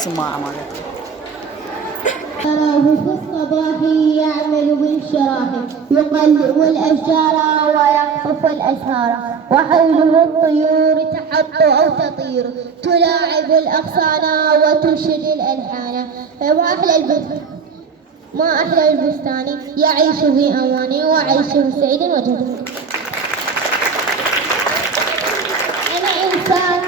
الصماعة مالتي. تراه في الصباح يعمل بالشراح يقلب الأشجار ويقطف الأزهار وحوله الطيور تحط أو تطير تلاعب الأغصان وتنشد الألحان ما أحلى البستان يعيش في أمان وعيشه سعيد وجميل. أنا إنسان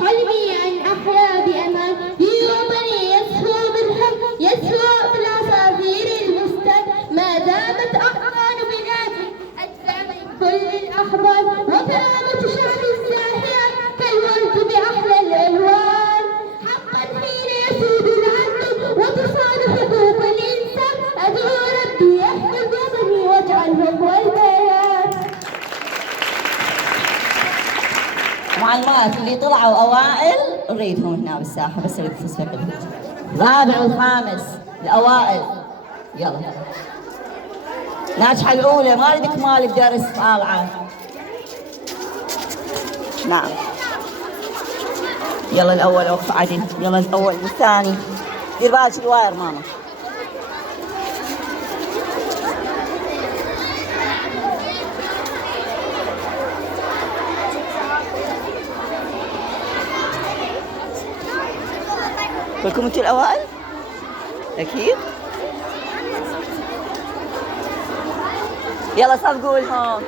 حلمي أن أحيا بأمان يسوى بالعصافير المستد ما دامت أحضان بلادي أجزى من كل الأحضان وكرامة شعب الزاهية كالورد بأحلى الألوان حقا حين يسود العدل وتصان حقوق الإنسان أدعو ربي يحفظ وطني واجعله هو البيان. معلمات اللي طلعوا أوائل نريدهم هنا بالساحة بس أريد تصفيق الرابع والخامس الأوائل. يلا ناجحة الأولى ما أريدك مالي بدرس طالعة. نعم يلا الأول وقف عدل. يلا الأول والثاني دير بالك الواير ماما. كلكم انتوا الأوائل؟ أكيد؟ يلا صفقوا لهم.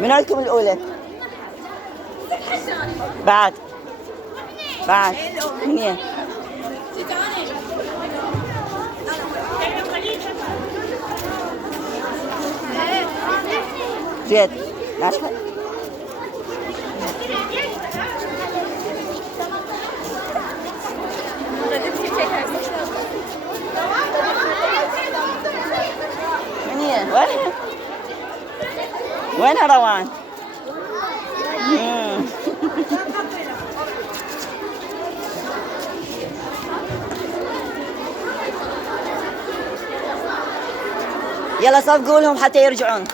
من عندكم الأولى؟ بعد منين؟ جد ناجحة. منين؟ وين روان؟ يلا صفقوا لهم حتى يرجعون.